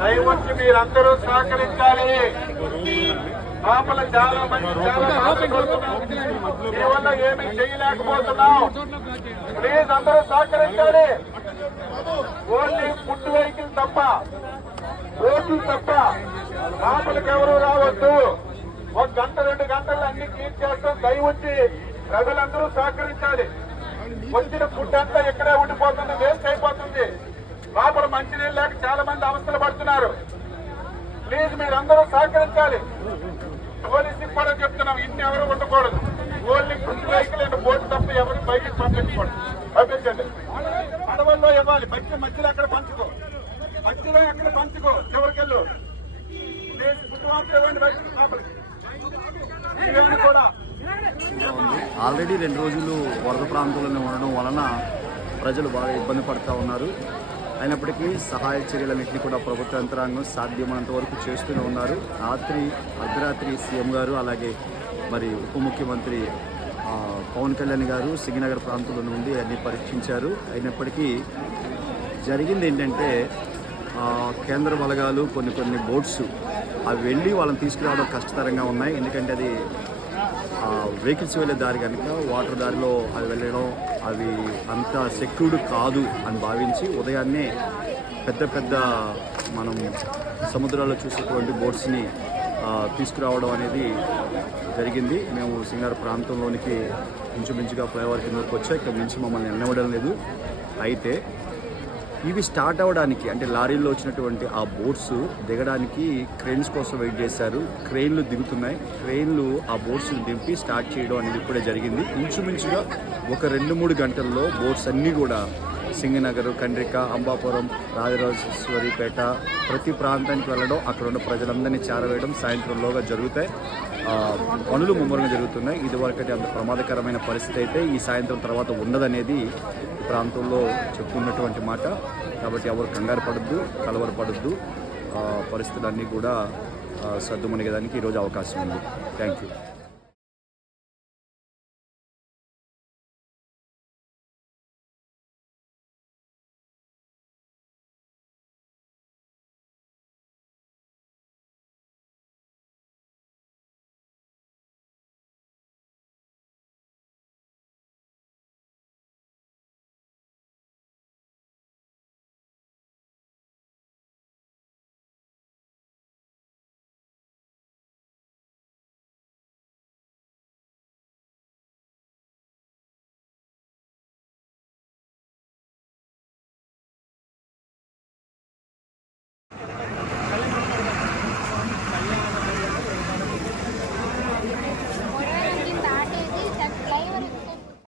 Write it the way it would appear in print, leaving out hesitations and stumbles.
దయవచ్చి మీరందరూ సహకరించాలి. లోపల చాలా మంది మీ వల్ల ఏమీ చేయలేకపోతున్నాం. ప్లీజ్ అందరూ సహకరించాలి. ఓన్లీ ఫుడ్ వెహికల్ తప్ప, ఓట్లు తప్ప లోపలికి ఎవరు రావద్దు. 1 గంట 2 గంటలు అన్ని క్లీన్ చేస్తాం. దయవచ్చి ప్రజలందరూ సహకరించాలి. వచ్చిన ఫుడ్ అంతా ఇక్కడే ఉండిపోతుంది, వేస్ట్ అయిపోతుంది. లోపల మంచినీళ్ళు లేక చాలా మంది అవస్థలు పడుతున్నారు. ప్లీజ్ మీరందరూ సహకరించాలి. పోలీసుకి కూడా చెప్తున్నాం, ఇంటి ఎవరు ఉండకూడదు. Only food vehicle and boat తప్ప ఎవరు బయటికి పంపించండి. అడవుల్లో ఇవ్వాలి. మధ్యలో అక్కడ పంచుకో, మధ్యలో అక్కడ పంచుకో, చివరికెళ్ళు. ప్లీజ్ ఫుడ్ మాత్రం ఇవ్వండి బయటకు లోపలికి. కూడా ఆల్రెడీ 2 రోజులు వరద ప్రాంతంలోనే ఉండడం వలన ప్రజలు బాగా ఇబ్బంది పడుతూ ఉన్నారు. అయినప్పటికీ సహాయ చర్యలన్నింటినీ కూడా ప్రభుత్వ యంత్రాంగం సాధ్యమైనంత వరకు చేస్తూనే ఉన్నారు. అర్ధరాత్రి సీఎం గారు అలాగే మరి ఉప ముఖ్యమంత్రి పవన్ కళ్యాణ్ గారు సింగనగర్ ప్రాంతంలో నుండి అన్ని పరీక్షించారు. అయినప్పటికీ జరిగింది ఏంటంటే కేంద్ర బలగాలు కొన్ని బోట్స్ అవి వెళ్ళి వాళ్ళని తీసుకురావడం కష్టతరంగా ఉన్నాయి. ఎందుకంటే అది వెహికల్స్ వెళ్ళే దారి కనుక వాటర్ దారిలో అవి వెళ్ళడం అవి అంత సెక్యూర్డ్ కాదు అని భావించి ఉదయాన్నే పెద్ద మనం సముద్రాల్లో చూసేటువంటి బోట్స్ని తీసుకురావడం అనేది జరిగింది. మేము సింగనగర్ ప్రాంతంలోనికి ఇంచుమించుగా ఫ్లైఓవర్ కిందకి వచ్చా. ఇక్కడ నుంచి మమ్మల్ని వెళ్ళనివ్వడం లేదు. అయితే ఇవి స్టార్ట్ అవ్వడానికి అంటే లారీల్లో వచ్చినటువంటి ఆ బోట్స్ దిగడానికి క్రెయిన్స్ కోసం వెయిట్ చేశారు. క్రెయిన్లు దిగుతున్నాయి. క్రెయిన్లు ఆ బోట్స్ని దింపి స్టార్ట్ చేయడం అనేది ఇప్పుడే జరిగింది. ఇంచుమించుగా ఒక 2-3 గంటల్లో బోట్స్ అన్నీ కూడా సింగనగర్, కండ్రిక, అంబాపురం, రాజరాజేశ్వరిపేట ప్రతి ప్రాంతానికి వెళ్ళడం, అక్కడ ఉన్న ప్రజలందరినీ చేరవేయడం సాయంత్రంలోగా జరుగుతాయి. పనులు ముమ్మరంగా జరుగుతున్నాయి. ఇదివరకటి అంత ప్రమాదకరమైన పరిస్థితి అయితే ఈ సాయంత్రం తర్వాత ఉండదనేది ప్రాంతంలో చెప్పుకున్నటువంటి మాట. కాబట్టి ఎవరు కంగారు పడద్దు, కలవరపడద్దు. పరిస్థితులన్నీ కూడా సర్దుమణిగేదానికి ఈరోజు అవకాశం ఉంది. Thank you.